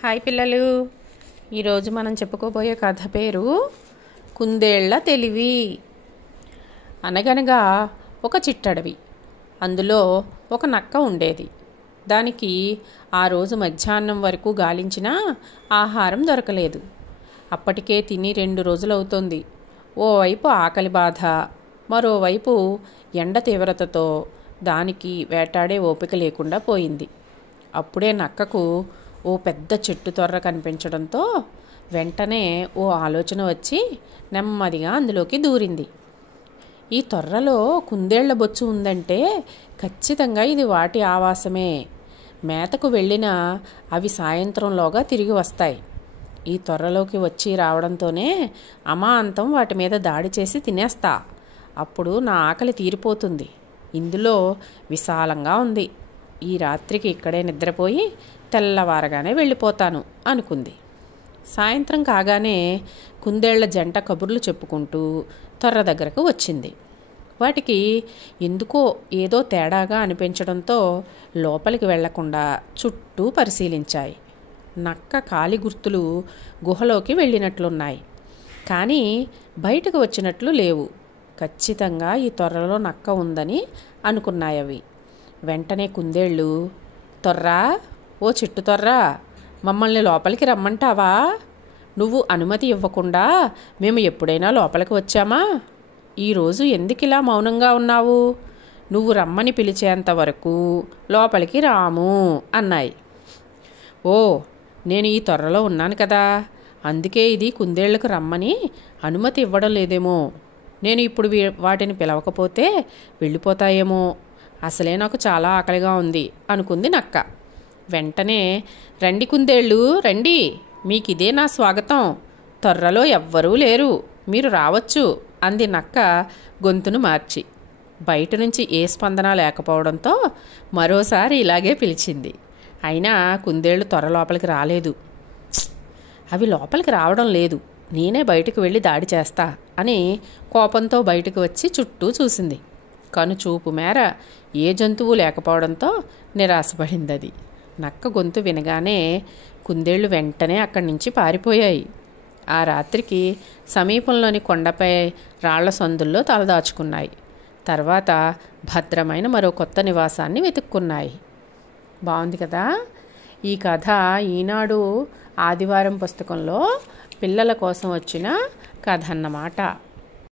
Hi పిల్లలు, ఈరోజు మనం చెప్పుకోబోయే కథ పేరు కుందేళ్ల తెలివి. అనగనగా ఒక చిట్టడవి. అందులో ఒక నక్క ఉండేది. దానికి ఆ రోజు మధ్యాహ్నం వరకు గాలించిన ఆహారం దొరకలేదు. అప్పటికే తిని 2 రోజులవుతోంది. ఓవైపు ఆకలి బాధ, మరోవైపు ఎండ తీవ్రతతో దానికి వేటాడే ఓపిక లేకుండా పోయింది. అప్పుడే నక్కకు ఓ పెద్ద చెట్టు తొర్ర కనిపించడంతో వెంటనే ఓ ఆలోచన వచ్చి నెమ్మదిగా అందులోకి దూరింది. ఈ తొర్రలో కుందేళ్ల బొచ్చు ఉందంటే ఖచ్చితంగా ఇది వాటి ఆవాసమే. మేతకు వెళ్ళినా అవి సాయంత్రంలోగా తిరిగి వస్తాయి. ఈ తొర్రలోకి వచ్చి రావడంతోనే అమాంతం వాటి మీద దాడి చేసి తినేస్తా. అప్పుడు నా ఆకలి తీరిపోతుంది. ఇందులో విశాలంగా ఉంది. ఈ రాత్రికి ఇక్కడే నిద్రపోయి తెల్లవారగానే వెళ్ళిపోతాను అనుకుంది. సాయంత్రం కాగానే కుందేళ్ల జంట కబుర్లు చెప్పుకుంటూ తొర్ర దగ్గరకు వచ్చింది. వాటికి ఎందుకో ఏదో తేడాగా అనిపించడంతో లోపలికి వెళ్లకుండా చుట్టూ పరిశీలించాయి. నక్క కాలి గుర్తులు గుహలోకి వెళ్ళినట్లున్నాయి, కానీ బయటకు వచ్చినట్లు లేవు. ఖచ్చితంగా ఈ తొర్రలో నక్క ఉందని అనుకున్నాయవి. వెంటనే కుందేళ్ళు, తొర్రా, ఓ చెట్టు తొర్రా, మమ్మల్ని లోపలికి రమ్మంటావా? నువ్వు అనుమతి ఇవ్వకుండా మేము ఎప్పుడైనా లోపలికి వచ్చామా? ఈరోజు ఎందుకిలా మౌనంగా ఉన్నావు? నువ్వు రమ్మని పిలిచేంత వరకు లోపలికి రాము అన్నాయి. ఓ, నేను ఈ తొర్రలో ఉన్నాను కదా, అందుకే ఇది కుందేళ్లకు రమ్మని అనుమతి ఇవ్వడం లేదేమో. నేను ఇప్పుడు వాటిని పిలవకపోతే వెళ్ళిపోతాయేమో. అసలే నాకు చాలా ఆకలిగా ఉంది అనుకుంది నక్క. వెంటనే, రండి కుందేళ్ళు రండి, మీకిదే నా స్వాగతం. తొర్రలో ఎవ్వరూ లేరు, మీరు రావచ్చు అంది నక్క గొంతును మార్చి. బయట నుంచి ఏ స్పందన లేకపోవడంతో మరోసారి ఇలాగే పిలిచింది. అయినా కుందేళ్లు తొర్ర లోపలికి రాలేదు. అవి లోపలికి రావడం లేదు, నేనే బయటకు వెళ్ళి దాడి చేస్తా అని కోపంతో బయటకు వచ్చి చుట్టూ చూసింది. కనుచూపు మేర ఏ జంతువు లేకపోవడంతో నిరాశపడింది అది. నక్క గొంతు వినగానే కుందేళ్లు వెంటనే అక్కడి నుంచి పారిపోయాయి. ఆ రాత్రికి సమీపంలోని కొండపై రాళ్ల సందుల్లో తలదాచుకున్నాయి. తర్వాత భద్రమైన మరో కొత్త నివాసాన్ని వెతుక్కున్నాయి. బాగుంది కదా ఈ కథ. ఈనాడు ఆదివారం పుస్తకంలో పిల్లల కోసం వచ్చిన కథ అన్నమాట.